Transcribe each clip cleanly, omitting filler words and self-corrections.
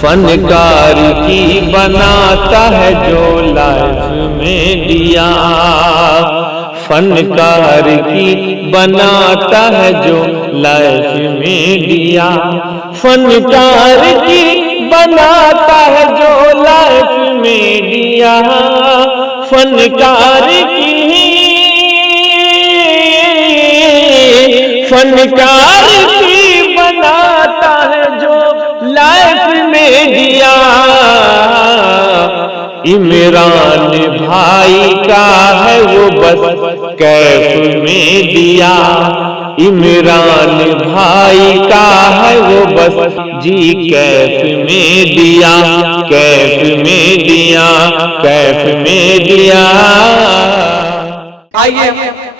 فنکار کی بناتا ہے جو لائف میں دیا، فنکار کی بناتا ہے جو لائف میں دیا، فنکار کی بناتا ہے جو لائف میں دیا، فنکار کی بناتا ہے جو لائف میں دیا، عمران بھائی کا ہے وہ بس کیف میں دیا، عمران بھائی کا ہے وہ بس جی کیف میں دیا، کیف میں دیا، کیف میں دیا۔ آئیے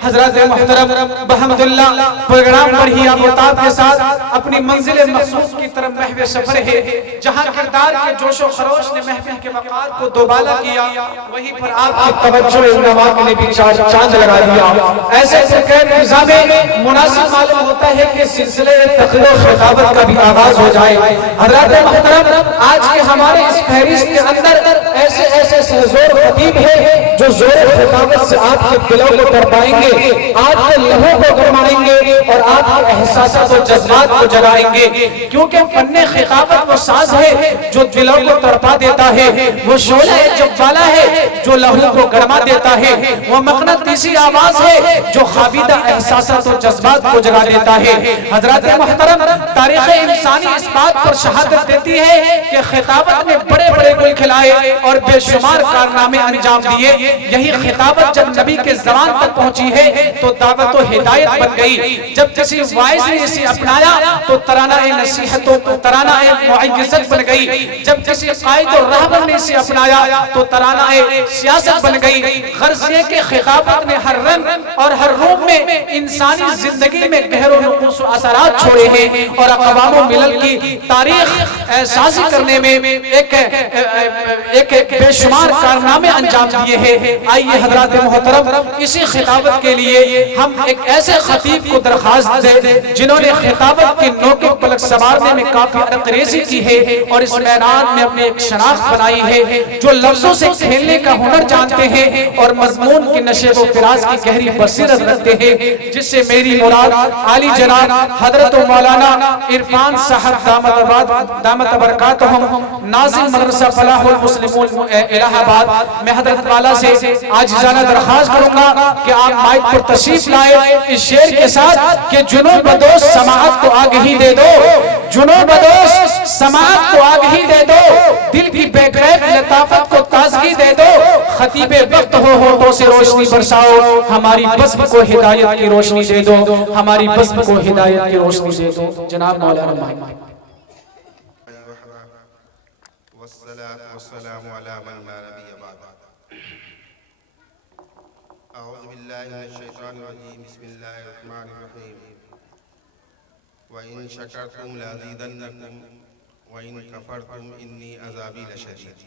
حضرات محترم بحمداللہ پروگرام پڑھی آبوتاب کے ساتھ اپنی منزل مقصود کی طرف محو سفر ہے، جہاں کردار کے جوش و خروش نے محفل کے وقار کو دوبالا کیا، وہیں پر آپ کی توجہ علماء نے بھی چاند لگا دیا۔ ایسے سکر نظام مناسب معلوم ہوتا ہے کہ سلسلے تقریر و خطابت کا بھی آغاز ہو جائے۔ حضرات محترم آج کے ہمارے اس فہرست کے اندر ایسے ایسے سرزور خطیب ہیں جو زور خطابت سے آپ کے دلوں کو تڑپائیں گے، آپ کے لہوں کو گرمائیں گے اور آپ کے احساسات و جذبات کو جگائیں گے، کیونکہ فن خطابت وہ ساز ہے جو دلوں کو تڑپا دیتا ہے، وہ شعلہ جوالا ہے جو لہوں کو گرما دیتا ہے، وہ مقناطیسی آواز ہے جو خوابیدہ احساسات و جذبات کو جگا دیتا ہے۔ حضرات محترم تاریخ انسانی اس بات پر شہادت دیتی ہے کہ خطابت نے بڑے بڑے گل کھلائے اور بے شمار کارنامے انجام دیے۔ یہی خطابت جب نبی کے زبان تک پہنچی ہے تو دعوت و ہدایت بن گئی، جب کسی وائس نے اسے اپنایا تو ترانہ نصیحت و ترانہ معجزت بن گئی، جب کسی قائد و رہبر نے اسے اپنایا تو ترانہ سیاست بن گئی۔ غرض یہ کہ خطابت نے ہر رنگ اور ہر روپ میں انسانی زندگی میں گہر و نفوذ و اثرات چھوڑے ہیں اور اقوام و ملل کی تاریخ سازی کرنے میں ایک بے شمار کارنامے انجام دیے ہیں۔ آئیے حضرات محترم اسی خطابت کے لیے ہم ایک ایسے خطیب کو درخواست دیں جنہوں نے خطابت کی نوک پلک سنوارنے میں کافی انگریزی کی ہے اور اس میدان میں اپنی ایک شناخت بنائی ہے، جو لفظوں سے کھیلنے کا ہنر جانتے ہیں اور مضمون کی نشے و فراز کی گہری بصیرت رکھتے ہیں، جس سے میری مراد عالی جناب حضرت مولانا عرفان صاحب دامت برکاتہم ناظم مدرسہ فلاح المسلمون الہ آباد، میں حضرت والا سے عاجزانہ درخواست کروں گا کہ آپ مائک پر تشریف لائے اس شعر کے ساتھ کہ جنوں بدوش سماعت کو آگہی دے دو، جنوں بدوش سماعت کو آگہی دے دو، دل کی بے قید لطافت کو تازگی دے دو، خطیب وقت ہو ہونٹوں سے روشنی برساؤ، ہماری بزم کو ہدایت کی روشنی دے دو، ہماری بزم کو ہدایت کی روشنی دے دو۔ جناب مولانا مائک۔ والصلاة والسلام على من لا نبي بعد۔ أعوذ بالله من الشيطان الرجيم، بسم الله الرحمن الرحيم۔ وإن شكرتم لأزيدنكم وإن كفرتم إني عذابي لشديد۔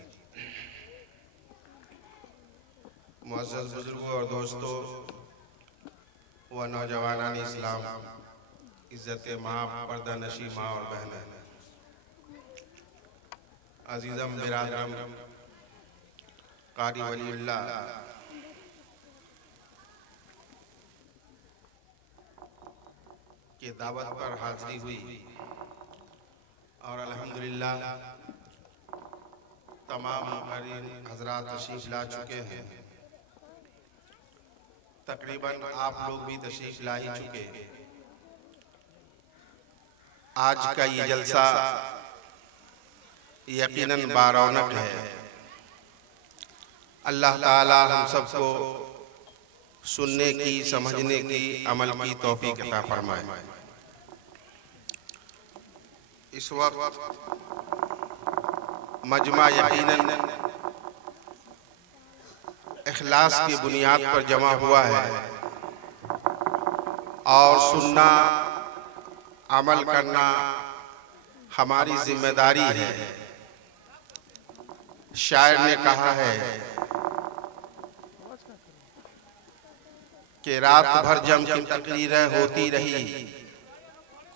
معزز بزرگوں اور دوستو و نوجوانان اسلام، عزت ماں، پردہ نشی ماں اور بہنیں، عزیزم برادرم، قاری ولی اللہ، کی دعوت پر حاضری ہوئی اور الحمدللہ تمام مقررین حضرات تشریف لا چکے ہیں، تقریباً آپ لوگ بھی تشریف لا ہی چکے۔ آج کا یہ جلسہ یقیناً بارونق ہے۔ اللہ تعالی ہم سب کو سننے کی، سمجھنے کی، عمل کی توفیق عطا فرمائے۔ اس وقت مجمع یقیناً اخلاص کی بنیاد پر جمع ہوا ہے اور سننا، عمل کرنا ہماری ذمہ داری ہے۔ شاعر نے کہا ہے کہ رات بھر جم کی تقریریں ہوتی رہی،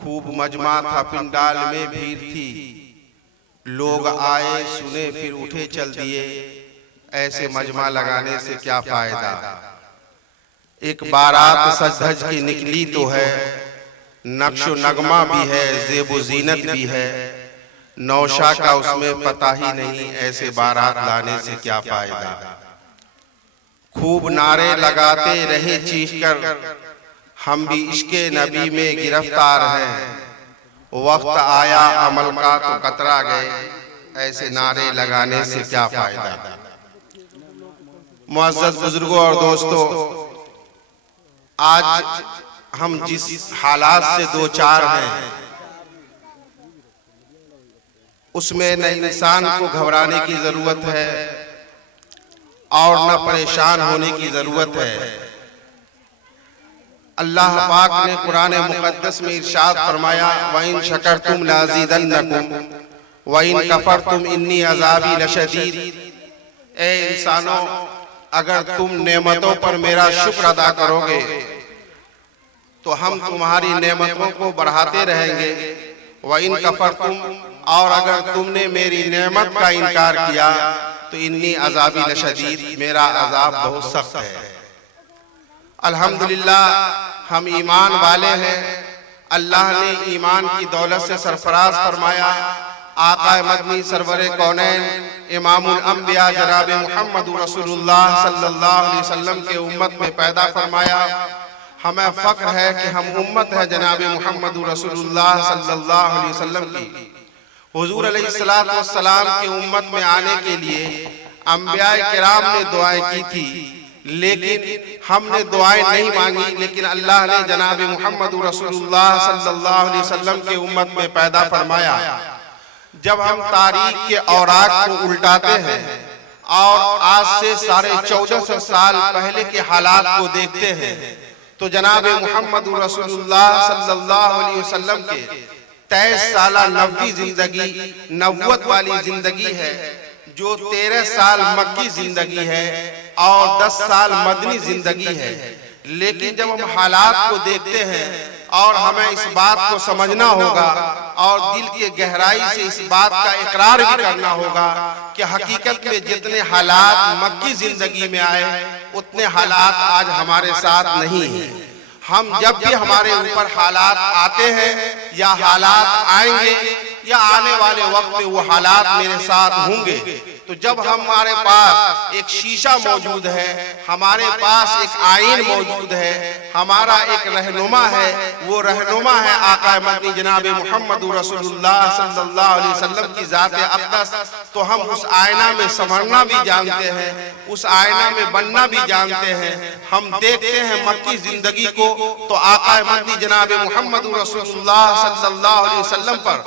خوب مجمع تھا پنڈال میں بھیڑ تھی، لوگ آئے سنے پھر اٹھے چل دیے، ایسے مجمع لگانے سے کیا فائدہ؟ ایک بارات سج دھج کی نکلی تو ہے، نقش و نغمہ بھی ہے، زیب و زینت بھی ہے، نوشا کا اس میں پتہ ہی نہیں، ایسے بارات لانے سے کیا فائدہ؟ خوب نعرے لگاتے رہے چیخ کر، ہم بھی عشق نبی میں گرفتار ہیں، وقت آیا عمل کا تو کترا گئے، ایسے نعرے لگانے سے کیا فائدہ؟ معزز بزرگوں اور دوستوں، آج ہم جس حالات سے دو چار ہیں، اس میں نہ انسان کو گھبرانے کی ضرورت ہے اور نہ پریشان ہونے کی ضرورت ہے۔ اللہ پاک نے قرآن مقدس میں ارشاد فرمایا وَإِن شَكَرْتُمْ لَأَزِيدَنَّكُمْ وَإِن كَفَرْتُمْ إِنِّي عَذَابِي لَشَدِيدٌ۔ اے انسانوں، اگر تم نعمتوں پر میرا شکر ادا کرو گے تو ہم تمہاری نعمتوں کو بڑھاتے رہیں گے، وَإِن كَفَرْتُمْ، اور اگر تم نے میری نعمت کا انکار کیا تو انی عذابی لشدید، میرا عذاب بہت سخت ہے۔ الحمدللہ ہم ایمان والے ہیں، اللہ نے ایمان کی دولت سے سرفراز فرمایا، آقا مدنی سرور کونین امام الانبیاء جناب محمد رسول اللہ صلی اللہ علیہ وسلم کے امت میں پیدا فرمایا۔ ہمیں فخر ہے کہ ہم امت ہے جناب محمد رسول اللہ صلی اللہ علیہ وسلم کی۔ حضور علیہ السلام کی امت میں آنے کے لیے انبیاء کرام نے دعائیں کی تھی، لیکن ہم نے دعائیں نہیں مانگی، لیکن اللہ نے جناب محمد رسول اللہ صلی اللہ علیہ وسلم کی امت میں پیدا فرمایا۔ جب ہم تاریخ کے اوراق کو الٹاتے ہیں اور آج سے 1450 سال پہلے کے حالات کو دیکھتے ہیں تو جناب محمد رسول اللہ صلی اللہ علیہ وسلم کے 23 سالہ نبوی زندگی، نبوت والی زندگی ہے، جو 13 سال مکی زندگی ہے اور 10 سال مدنی زندگی ہے۔ لیکن جب ہم حالات کو دیکھتے ہیں اور ہمیں اس بات کو سمجھنا ہوگا اور دل کی گہرائی سے اس بات کا اقرار بھی کرنا ہوگا کہ حقیقت میں جتنے حالات مکی زندگی میں آئے اتنے حالات آج ہمارے ساتھ نہیں ہیں۔ ہم جب بھی ہمارے اوپر حالات آتے ہیں یا حالات آئیں گے یا آنے والے وقت میں وہ حالات میرے ساتھ ہوں گے، تو جب ہمارے پاس ایک شیشہ موجود ہے، ہمارے پاس ایک آئین موجود ہے، ہمارا ایک رہنما ہے، وہ رہنما ہے آقا مدنی جناب محمد رسول اللہ صلی اللہ علیہ وسلم کی ذات اقدس، تو ہم اس آئینہ میں سنورنا بھی جانتے ہیں، اس آئینہ میں بننا بھی جانتے ہیں۔ ہم دیکھتے ہیں مکی زندگی کو تو آقا مدنی جناب محمد رسول اللہ صلی اللہ علیہ وسلم پر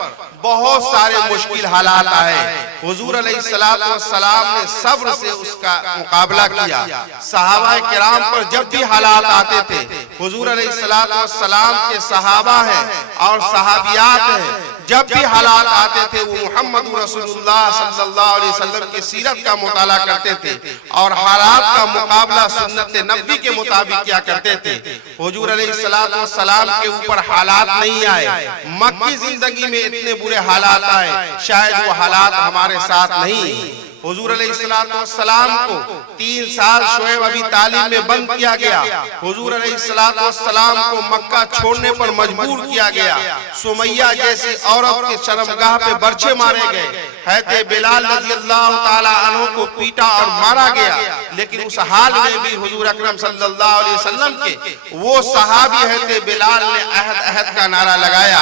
بہت سارے مشکل حالات آئے، حضور علیہ السلام نے صبر سے اس کا مقابلہ کیا۔ صحابہ کرام پر جب بھی حالات آتے تھے، حضور علیہ السلام کے صحابہ ہیں اور صحابیات ہیں، جب بھی حالات آتے تھے وہ محمد رسول اللہ صلی اللہ علیہ وسلم کی سیرت کا مطالعہ کرتے تھے اور حالات کا مقابلہ سنت نبی کے مطابق کیا کرتے تھے۔ حضور علیہ السلام کے اوپر حالات نہیں آئے، مکی زندگی میں اتنے برے حالات آئے، شاید وہ حالات ہمارے ساتھ نہیں۔ حضور علیہ السلام کو 3 سال شعیب ابی طالب میں بند کیا گیا، حضور علیہ السلام کو مکہ چھوڑنے پر مجبور کیا گیا، سمیہ جیسی عورت کے شرمگاہ پہ برچے مارے گئے، حضرت بلال رضی اللہ تعالیٰ عنہ کو پیٹا اور مارا گیا، لیکن اس حال میں بھی حضور اکرم صلی اللہ علیہ وسلم کے وہ صحابی حضرت بلال نے عہد عہد کا نعرہ لگایا،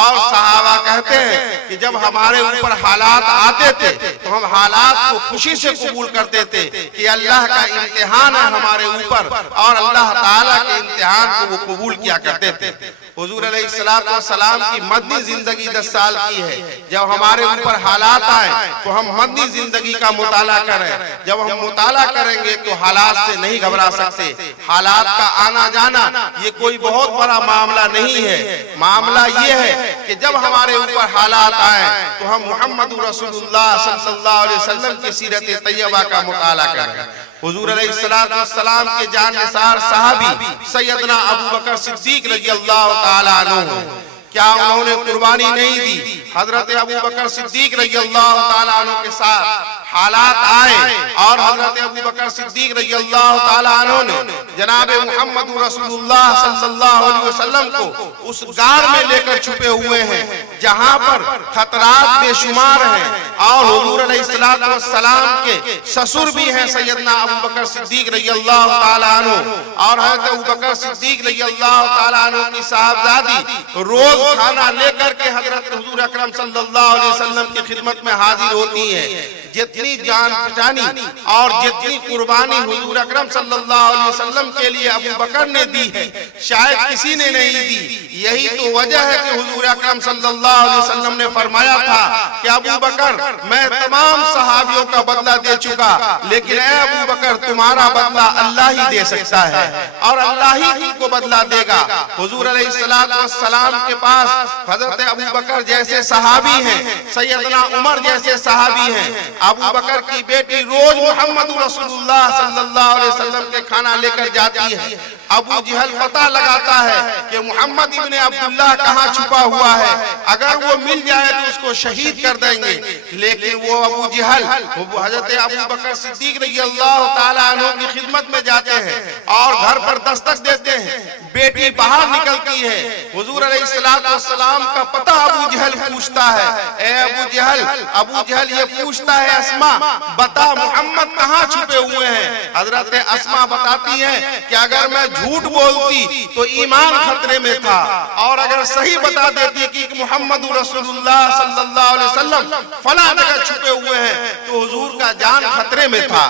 اور صحابہ کہتے ہیں کہ جب ہمارے اوپر حالات آتے تھے تو ہم حالات کو خوشی سے قبول کرتے تھے کہ اللہ کا امتحان ہے ہمارے اوپر، اور اللہ تعالیٰ کے امتحان کو وہ قبول کیا کرتے تھے۔ حضور علیہ السلام کی مدنی زندگی 10 سال کی ہے، جب ہمارے اوپر حالات آئے تو ہم مدنی زندگی کا مطالعہ کریں، جب ہم مطالعہ کریں گے تو حالات سے نہیں گھبرا سکتے۔ حالات کا آنا جانا یہ کوئی بہت بڑا معاملہ نہیں ہے، معاملہ یہ ہے کہ جب ہمارے اوپر حالات آئیں تو ہم محمد رسول اللہ صلی اللہ علیہ وسلم کی سیرت طیبہ کا مطالعہ کریں۔ حضور علیہ السلام کے جان نثار صحابی سیدنا ابو بکر صدیق رضی اللہ تعالیٰ عنہ کیا انہوں نے قربانی نہیں دی؟ حضرت ابو بکر صدیق رضی اللہ تعالیٰ عنہ کے ساتھ حالات آئے اور حضرت ابو بکر صدیق رضی اللہ تعالیٰ عنہ نے جناب محمد رسول اللہ صلی اللہ علیہ وسلم کو اس غار میں لے کر چھپے ہوئے ہیں جہاں پر خطرات بے شمار ہیں، اور حضور علیہ السلام کے سسر بھی ہیں سیدنا ابو بکر صدیق رضی اللہ تعالیٰ عنہ، اور حضرت ابو بکر صدیق رضی اللہ تعالیٰ عنہ کی صاحبزادی روز کھانا لے کر کے حضرت حضور اکرم صلی اللہ علیہ وسلم کی خدمت میں حاضر ہوتی ہیں۔ جتنی جان پہچانی اور جتنی قربانی حضور اکرم صلی اللہ علیہ وسلم کے لیے ابو بکر نے دی ہے شاید کسی نے نہیں دی۔ یہی تو وجہ ہے کہ حضور اکرم صلی اللہ علیہ وسلم نے فرمایا تھا کہ ابو بکر میں تمام صحابیوں کا بدلہ دے چکا، لیکن اے ابو بکر تمہارا بدلہ اللہ ہی دے سکتا ہے اور اللہ ہی تم کو بدلہ دے گا۔ حضور علیہ السلام کے پاس حضرت ابو بکر جیسے صحابی ہیں، سیدنا عمر جیسے صحابی ہیں۔ ابو بکر کی بیٹی روز محمد رسول اللہ صلی اللہ علیہ وسلم کے کھانا لے کر جاتی ہے۔ ابو جہل پتہ لگاتا ہے کہ محمد ابن عبداللہ کہاں چھپا ہوا ہے، اگر وہ مل جائے تو اس کو شہید کر دیں گے، لیکن وہ ابو جہل حضرت ابو بکر صدیق رضی اللہ تعالیٰ عنہ کی خدمت میں جاتے ہیں اور گھر پر دستک دیتے ہیں۔ بیٹی باہر نکلتی ہے، حضور علیہ السلام کا پتہ ابو جہل پوچھتا ہے، اے ابو جہل یہ پوچھتا ہے اسماء بتا محمد کہاں چھپے ہوئے ہیں؟ حضرت اسماء بتاتی ہیں کہ اگر میں جھوٹ بولتی تو ایمان خطرے میں تھا، اور اگر صحیح بتا دیتی کہ محمد رسول اللہ صلی اللہ علیہ وسلم فلاں جگہ چھپے ہوئے ہیں تو حضور کا جان خطرے میں تھا۔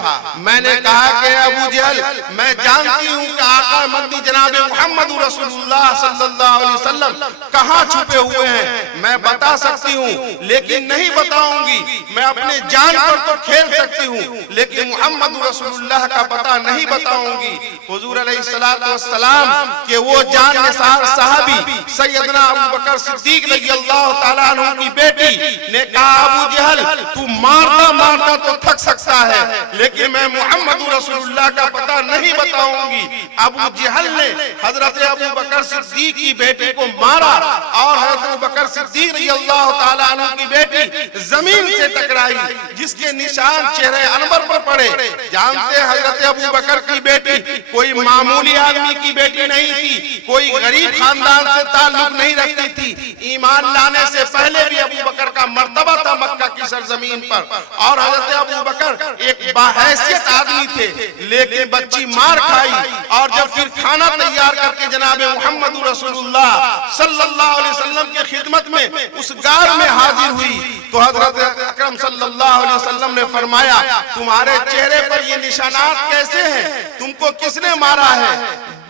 میں نے کہا کہ ابو جہل میں جانتی ہوں کہ آقا مدنی جناب محمد رسول اللہ صلی اللہ علیہ وسلم کہاں چھپے ہوئے ہیں، میں بتا سکتی ہوں لیکن نہیں بتاؤں گی، میں اپنے جان پر تو کھیل سکتی ہوں لیکن محمد رسول اللہ کا پتہ نہیں بتاؤں گی۔ حضور علیہ السلام کہ وہ جان نثار صحابی سیدنا ابو بکر صدیق رضی اللہ تعالیٰ عنہ کی بیٹی نے کہا ابو جہل تو مارتا تو تھک سکتا ہے لیکن میں محمد رسول اللہ کا پتہ نہیں بتاؤں گی۔ ابو جہل نے حضرت ابو بکر صدیق کی بیٹی کو مارا اور حضرت ابو بکر صدیق رضی اللہ تعالیٰ عنہ کی بیٹی زمین سے ٹکرائی جس کے نشان چہرے انور پر پڑے۔ جانتے حضرت ابو بکر کی بیٹی کوئی معمولی آدمی کی بیٹی نہیں تھی، کوئی غریب خاندان سے تعلق نہیں رکھتی تھی، ایمان لانے سے پہلے بھی ابو بکر کا مرتبہ تھا مکہ کی سرزمین پر، اور حضرت ابو بکر ایک باحیثیت آدمی تھے، لیکن بچی مار کھائی اور جب پھر کھانا تیار کر کے جناب محمد رسول اللہ صلی اللہ علیہ وسلم کی خدمت میں اس غار میں حاضر ہوئی تو حضرت اکرم صلی اللہ علیہ وسلم نے فرمایا تمہارے چہرے پر یہ نشانات کیسے ہیں، تم کو کس نے مارا ہے؟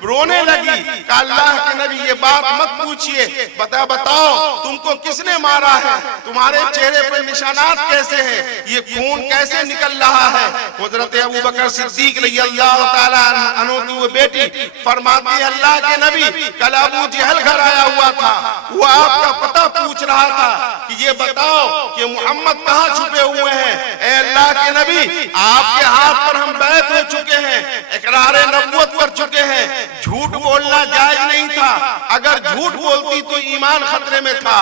رونے لگی کہ اللہ کے نبی یہ بات مت پوچھئے، بتاؤ تم کو کس نے مارا ہے، تمہارے چہرے پر نشانات کیسے ہیں، یہ خون کیسے نکل رہا ہے؟ حضرت ابو بکر صدیق رضی اللہ تعالیٰ عنہ کی وہ بیٹی فرماتی ہے اللہ کے نبی کل ابو جہل گھر آیا ہوا تھا، وہ آپ کا پتہ پوچھ رہا تھا کہ یہ بتاؤ کہ محمد کہاں چھپے ہوئے ہیں۔ اے اللہ کے نبی آپ کے ہاتھ پر ہم بیعت ہو چکے ہیں، اقرار نبوت کر چکے ہیں، جھوٹ بولنا جائز نہیں تھا، اگر جھوٹ بولتی تو ایمان خطرے میں تھا،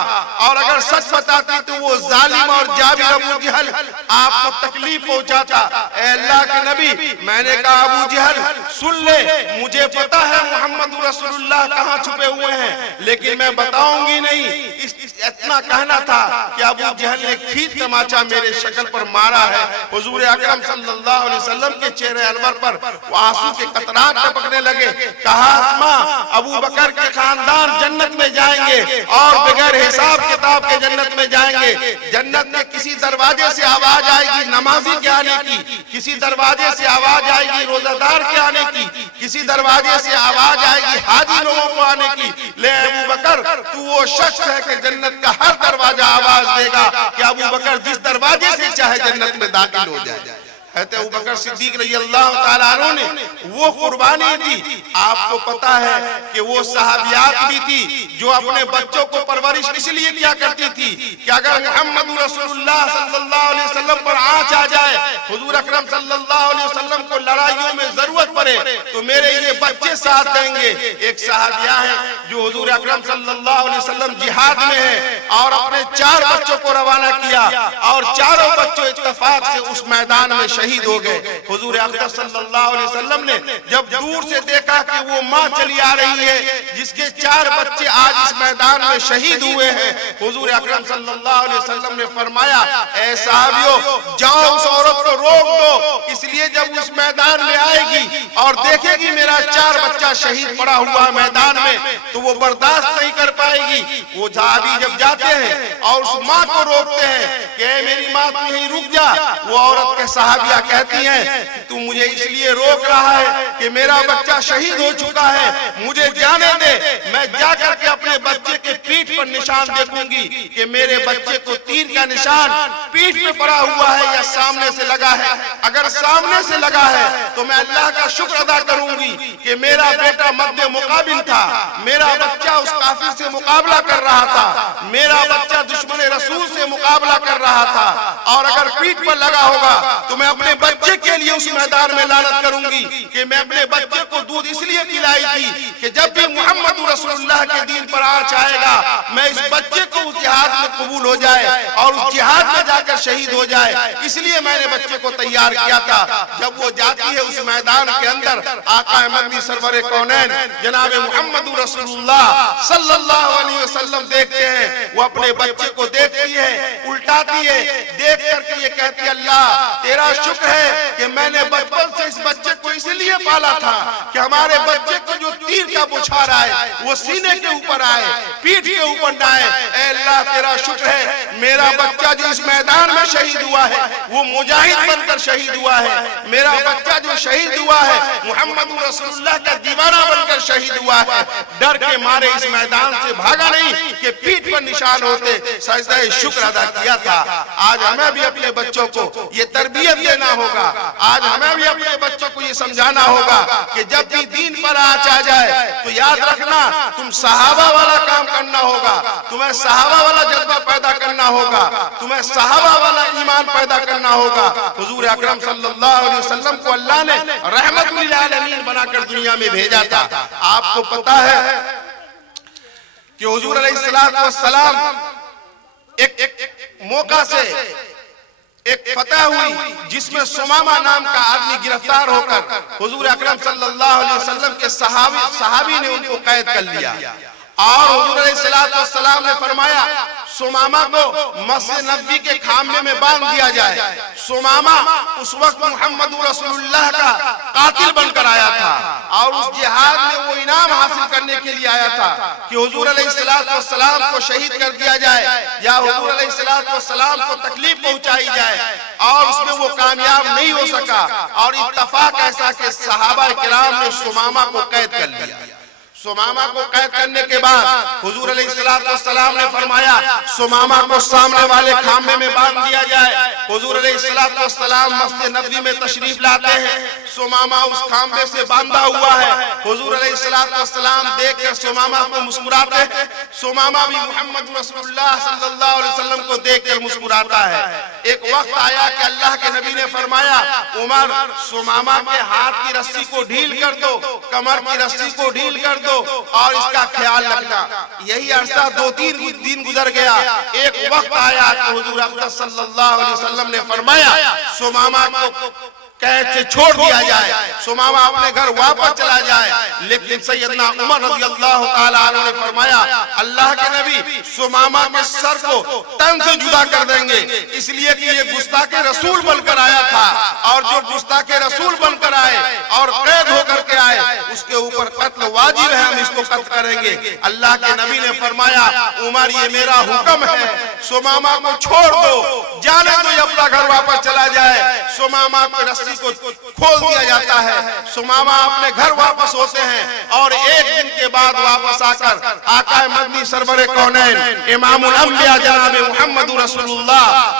اور اگر سچ بتاتی تو وہ ظالم اور جابر ابو جہل آپ کو تکلیف پہنچاتا۔ اے اللہ کے نبی میں نے کہا ابو جہل سن لے، مجھے پتا ہے محمد رسول اللہ کہاں چھپے ہوئے ہیں لیکن میں بتاؤں گی نہیں۔ اتنا کہنا تھا کہ ابو جہل نے کھیت تماچا میرے شکل پر مارا ہے۔ حضور اکرم صلی اللہ علیہ وسلم کے چہرے انور پر وہ آنسو کے قطرات ٹپکنے لگے۔ کہا اسماء ابو بکر کے خاندان جنت میں جائیں گے اور بغیر حساب کتاب کے جنت میں جائیں گے۔ جنت میں کسی دروازے سے آواز آئے گی نمازی کے آنے کی، کسی دروازے سے آواز آئے گی روزہ دار کے آنے کی، کسی دروازے سے آواز آئے گی حاجی لوگوں کو آنے کی۔ لے ابو بکر تو وہ شخص ہے کہ جنت کا ہر دروازہ آواز دے گا کہ ابو بکر جس دروازے سے چاہے جنت میں داخل ہو جائے۔ حضرت ابو بکر صدیق رضی اللہ تعالیٰ عنہ نے وہ قربانی دی۔ آپ کو پتا ہے کہ وہ صحابیات بھی تھی جو اپنے بچوں کو پرورش اس لیے کیا کرتی تھی کہ اگر محمد رسول اللہ صلی اللہ علیہ وسلم پر آنچ آ جائے، حضور اکرم صلی اللہ علیہ وسلم کو لڑائیوں میں ضرورت ضرورت پڑے تو میرے یہ بچے ساتھ دیں گے۔ ایک صحابیہ ہے جو حضور اکرم صلی اللہ علیہ وسلم جہاد میں ہے اور اپنے 4 بچوں کو روانہ کیا اور چاروں بچوں اتفاق سے اس میدان میں شہید ہو گئے۔ حضور اکرم صلی اللہ علیہ وسلم نے جب دور سے دیکھا کہ وہ ماں چلی آ رہی ہے جس کے 4 بچے آج اس میدان میں شہید ہوئے ہیں، حضور اکرم صلی اللہ علیہ وسلم نے فرمایا اے صحابیوں جاؤ اس عورت کو روک دو، اس لیے جب اس میدان میں آئے گی اور دیکھے گی میرا 4 بچہ شہید پڑا ہوا میدان میں تو وہ برداشت نہیں کر پائے گی۔ وہ صحابی جب جاتے ہیں اور اس ماں کو روکتے ہیں کہ اے میری ماں تو یہیں رک جا، وہ عورت کے صحابیہ کہتی ہیں کہ تو مجھے اس لیے روک رہا ہے کہ میرا بچہ شہید ہو چکا ہے، مجھے جانے دے، میں جا کر کے اپنے بچے کے پیٹھ پر نشان دیکھوں گی کہ میرے بچے کو تیر کا نشان پیٹھ میں پڑا ہوا ہے یا سامنے سے لگا ہے۔ اگر سامنے سے لگا ہے تو میں اللہ کا شکر ادا کروں گی کہ میرا بیٹا مد مقابل تھا، میرا بچہ اس کافر سے مقابلہ کر رہا تھا، میرا بچہ دشمن رسول سے مقابلہ کر رہا تھا، اور اگر پیٹھ پر لگا ہوگا تو میں اپنے بچے کے لیے اس میدان میں لعنت کروں گی کہ میں اپنے بچے کو دودھ اس لیے پلائی تھی کہ جب بھی محمد رسول اللہ کے دین پر آنچ آئے گا میں اس بچے کو اس جہاد میں قبول ہو جائے اور اس جہاد میں جا کر شہید ہو جائے، اس لیے میں نے بچے کو تیار کیا تھا۔ جب وہ جاتی ہے اس میدان کے اندر آقا مدنی سرور کونین جناب محمد رسول اللہ صلی اللہ علیہ وسلم دیکھتے ہیں، وہ اپنے بچے کو دیکھتی ہے، الٹاتی ہے، دیکھ کر کے یہ کہتی ہے اللہ تیرا شکر ہے کہ میں نے بچپن سے اس بچے کو اس لیے پالا تھا کہ ہمارے بچے کو جو تیر کا بچھار آئے وہ سینے کے اوپر آئے، پیٹھ کے اوپر نہ آئے۔ اے اللہ تیرا شکر ہے میرا بچہ جو اس میدان میں شہید ہوا ہے وہ مجاہد بن کر شہید ہوا ہے، میرا بچہ جو شہید ہوا ہے محمد رسول اللہ کا دیوانہ بن کر شہید ہوا ہے، ڈر کے مارے اس میدان سے بھاگا نہیں کہ پیٹھ پر نشان ہوتے، سجدہ شکر ادا کیا تھا۔ آج ہمیں بھی اپنے بچوں کو یہ تربیت دینا ہوگا، آج ہمیں بھی اپنے بچوں کو یہ سمجھانا ہوگا کہ جب بھی دین پر آنچ آ جائے تو یاد رکھنا تم صحابہ والا کام کرنا ہوگا، تمہیں صحابہ والا جذبہ پیدا کرنا ہوگا، تمہیں صحابہ والا ایمان پیدا کرنا ہوگا۔ حضور اکرم صلی اللہ علیہ وسلم کو اللہ نے رحمت للعالمین بنا کر دنیا میں بھیجا تھا۔ آپ کو پتا ہے کہ حضور علیہ السلام ایک موقع سے ایک فتح ہوئی جس میں سمامہ نام کا آدمی گرفتار ہو کر حضور اکرم صلی اللہ علیہ وسلم کے صحابی نے ان کو قید کر لیا، اور حضور علیہ السلام نے فرمایا سمامہ کو مسجد نبوی کے خیمے میں باندھ دیا جائے۔ سمامہ اس وقت محمد رسول اللہ کا قاتل بن کر آیا تھا اور اس جہاد میں وہ انعام حاصل کرنے کے لیے آیا تھا کہ حضور علیہ السلام کو شہید کر دیا جائے یا حضور علیہ السلام کو تکلیف پہنچائی جائے، اور اس میں وہ کامیاب نہیں ہو سکا، اور اتفاق ایسا کہ صحابہ کرام نے سمامہ کو قید کر لیا۔ سمامہ کو قید کرنے کے بعد حضور علیہ السلام نے فرمایا سمامہ کو سامنے والے خیمے میں باندھ دیا جائے۔ حضور علیہ السلام مسجد نبوی میں تشریف لاتے ہیں، سمامہ اس خیمے سے باندھا ہوا ہے، حضور علیہ السلام دیکھ کر سمامہ کو مسکراتے ہیں، سمامہ بھی محمد رسول اللہ صلی اللہ علیہ وسلم کو دیکھ کر مسکراتا ہے۔ ایک وقت آیا کہ اللہ کے نبی نے فرمایا عمر سمامہ کے ہاتھ کی رسی کو ڈھیل کر دو، کمر کی رسی کو ڈھیل کر دو اور اس کا خیال رکھنا۔ یہی عرصہ 2-3 دن گزر گیا، ایک وقت آیا کہ حضور اکرم صلی اللہ علیہ وسلم نے فرمایا سمامہ کو قید سے چھوڑ دیا جائے، سمامہ اپنے گھر واپس چلا جائے، لیکن سیدنا عمر رضی اللہ تعالیٰ عنہ نے فرمایا اللہ کے نبی سمامہ کے سر کو تن سے جدا کر دیں گے، اس لیے کہ یہ گستاخ رسول بن کر آیا تھا، اور جو گستاخ رسول بن کر آئے اور قید ہو کر کے آئے اس کے اوپر قتل واجب ہے، ہم اس کو قتل کریں گے۔ اللہ کے نبی نے فرمایا عمر یہ میرا حکم ہے، سمامہ کو چھوڑ دو، جانے دو یہ اپنا گھر واپس چلا جائے۔ سمامہ کی رسی کو کھول دیا جاتا ہے، سمامہ اپنے گھر واپس ہوتے ہیں، اور ایک دن کے بعد واپس آ کر آقا مدنی سرور کونین امام الانبیاء جناب محمد رسول اللہ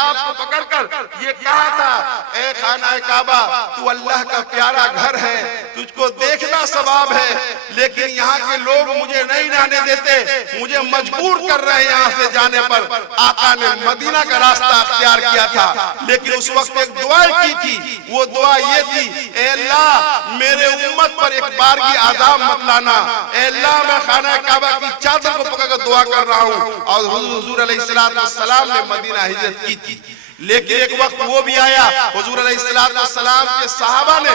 غلاف کو پکڑ کر یہ کہا تھا اے خانہ کعبہ تو اللہ کا پیارا گھر ہے، تجھ کو دیکھنا ثواب ہے، لیکن یہاں کے لوگ مجھے نہیں جانے دیتے، مجھے مجبور کر رہے ہیں یہاں سے جانے پر۔ آقا نے مدینہ کا راستہ اختیار کیا تھا، لیکن اس وقت ایک دعا کی تھی، وہ دعا یہ تھی اے اللہ میرے امت پر ایک بار کی عذاب مت لانا، اے اللہ میں خانہ کعبہ کی چادر کو پکڑ کر دعا کر رہا ہوں۔ اور حضور علیہ السلام نے مدینہ ہجرت کی تھی، لیکن ایک وقت وہ بھی آیا حضور علیہ السلام کے صحابہ نے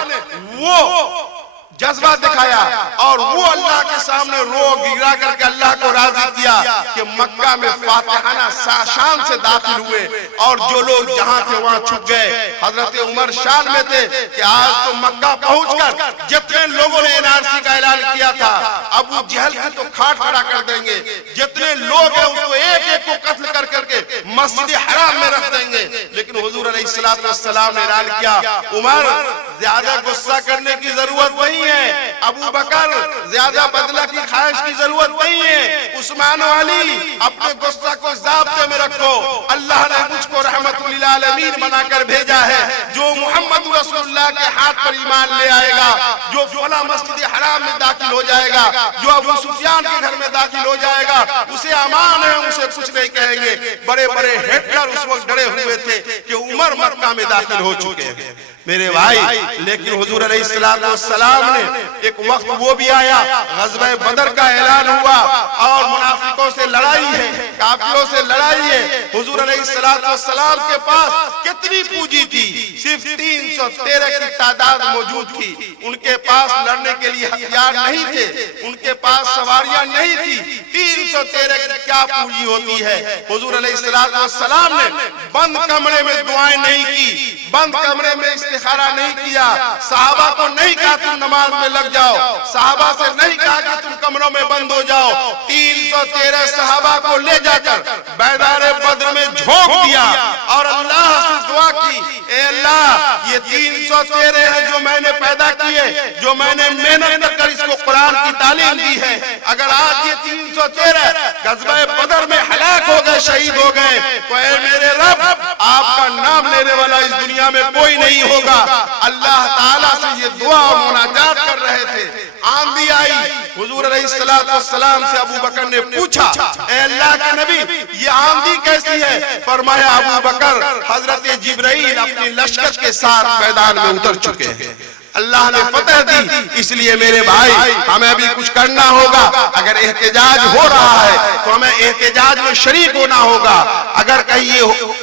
وہ جذبہ دکھایا اور وہ اللہ کے سامنے رو گرا کر کے اللہ کو راضی کیا کہ مکہ میں فاتحانہ شان سے داخل ہوئے، اور جو لوگ جہاں تھے وہاں چھپ گئے۔ حضرت عمر شان میں تھے کہ آج تو مکہ پہنچ کر جتنے لوگوں نے NRC کا اعلان کیا تھا ابو جہل کی تو کھاٹ کھڑا کر دیں گے، جتنے لوگ ہیں اس کو ایک ایک کو قتل کر کر کے مسجد حرام میں رکھ دیں گے۔ لیکن حضور علیہ السلام نے اعلان کیا عمر زیادہ غصہ کرنے کی ضرورت نہیں ہے، ابو بکر زیادہ بدلہ کی خواہش کی ضرورت نہیں ہے، عثمان و علی اپنے غصہ کو ضابطے میں رکھو، اللہ نے مجھ کو رحمت للعالمین بنا کر بھیجا ہے، جو محمد رسول اللہ کے ہاتھ پر ایمان لے آئے گا، جو فلاں مسجد حرام میں داخل ہو جائے گا، جو ابو سفیان کے گھر میں داخل ہو جائے گا، اسے امان ہے، اسے کچھ نہیں کہیں گے۔ بڑے بڑے ہٹلر اس وقت ڈرے ہوئے تھے کہ عمر مکہ میں داخل ہو چکے ہیں میرے بھائی، لیکن حضور علیہ السلام نے ایک وقت وہ بھی آیا، غزوہ بدر کا اعلان ہوا اور منافقوں سے لڑائی ہے، کافروں سے لڑائی ہے۔ حضور علیہ السلام کے پاس کتنی پونجی تھی؟ صرف 313 کی تعداد موجود تھی، ان کے پاس لڑنے کے لیے ہتھیار نہیں تھے، ان کے پاس سواریاں نہیں تھی۔ 313 کی کیا پونجی ہوتی ہے؟ حضور علیہ السلام نے بند کمرے میں دعائیں نہیں کی، بند کمرے میں استخارہ نہیں کیا، صحابہ کو نہیں کہا تم نماز میں لگ جاؤ، صحابہ سے نہیں کہا کہ تم کمروں میں بند ہو جاؤ۔ 313 صحابہ کو لے جا کر بیدار بدر میں جھونک دیا اور اللہ سے دعا کی اے اللہ یہ 313 ہیں جو میں نے پیدا کیے، جو میں نے محنت کر کر اس کو قرآن کی تعلیم دی ہے، اگر آج یہ 313 غزوہ بدر میں ہلاک ہو گئے، شہید ہو گئے، تو اے میرے رب آپ کا نام لینے والا اس دنیا میں کوئی نہیں ہوگا۔ اللہ تعالیٰ سے یہ دعا اور مناجات کر رہے تھے، آندھی آئی، حضور علیہ السلام سے ابو بکر نے پوچھا اے اللہ کے نبی یہ آندھی کیسی ہے؟ فرمایا ابو بکر حضرت جبرائیل اپنی لشکر کے ساتھ میدان میں اتر چکے ہیں، اللہ نے فتح دی۔ اس لیے میرے بھائی ہمیں بھی کچھ کرنا ہوگا، اگر احتجاج ہو رہا ہے تو ہمیں احتجاج میں شریک ہونا ہوگا، اگر کہیں یہ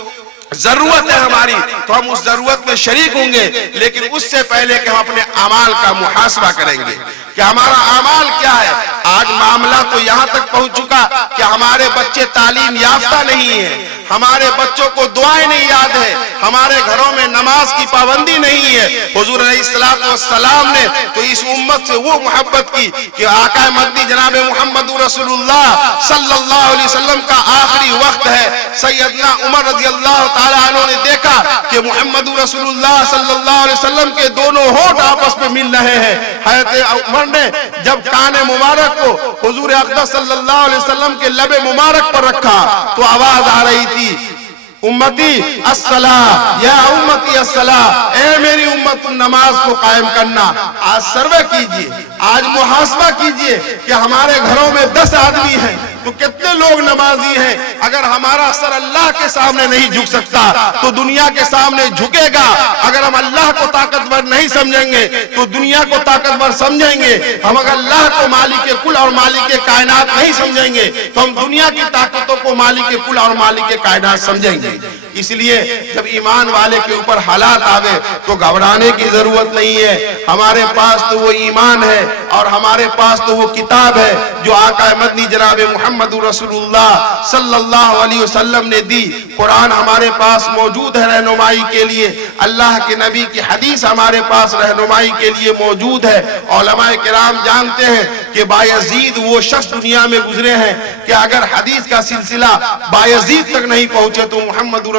ضرورت ہے ہماری تو ہم اس ضرورت میں شریک ہوں گے، لیکن اس سے پہلے کہ ہم اپنے اعمال کا محاسبہ کریں گے کہ ہمارا اعمال کیا ہے۔ آج معاملہ تو یہاں تک پہنچ چکا کہ ہمارے بچے تعلیم یافتہ نہیں ہیں، ہمارے بچوں کو دعائیں نہیں یاد ہے، ہمارے گھروں میں نماز کی پابندی نہیں ہے۔ حضور علیہ السلام نے تو اس امت سے وہ محبت کی کہ آقا مدنی جناب محمد رسول اللہ صلی اللہ علیہ وسلم کا آخری وقت ہے، سیدنا عمر رضی اللہ تعالیٰ عنہ نے دیکھا کہ محمد رسول اللہ صلی اللہ علیہ وسلم کے دونوں ہونٹ آپس میں مل رہے ہیں۔ حضرت عمر نے جب کان مبارک کو حضور اقدس صلی اللہ علیہ وسلم کے لب مبارک پر رکھا تو آواز آ رہی تھی امتی الصلاۃ یا امتی الصلاۃ، اے میری امت نماز کو قائم کرنا۔ آج سروے کیجئے، آج محاسبہ کیجئے کہ ہمارے گھروں میں 10 آدمی ہیں تو کتنے لوگ نمازی ہیں۔ اگر ہمارا سر اللہ کے سامنے نہیں جھک سکتا تو دنیا کے سامنے جھکے گا، اگر ہم اللہ کو طاقتور نہیں سمجھیں گے تو دنیا کو طاقتور سمجھیں گے، ہم اگر اللہ کو مالک کل اور مالک کائنات نہیں سمجھیں گے تو ہم دنیا کی طاقتوں کو مالک کل اور مالک کائنات سمجھیں گے۔ اس لیے جب ایمان والے کے اوپر حالات آوے تو گھبرانے کی ضرورت نہیں ہے، ہمارے پاس تو وہ ایمان ہے اور ہمارے پاس تو وہ کتاب ہے جو آقا مدنی جناب محمد رسول اللہ صلی اللہ علیہ وسلم نے دی۔ قرآن ہمارے پاس موجود ہے رہنمائی کے لیے، اللہ کے نبی کی حدیث ہمارے پاس رہنمائی کے لیے موجود ہے۔ علماء کرام جانتے ہیں کہ بایزید وہ شخص دنیا میں گزرے ہیں کہ اگر حدیث کا سلسلہ بایزید تک نہیں پہنچے تو محمد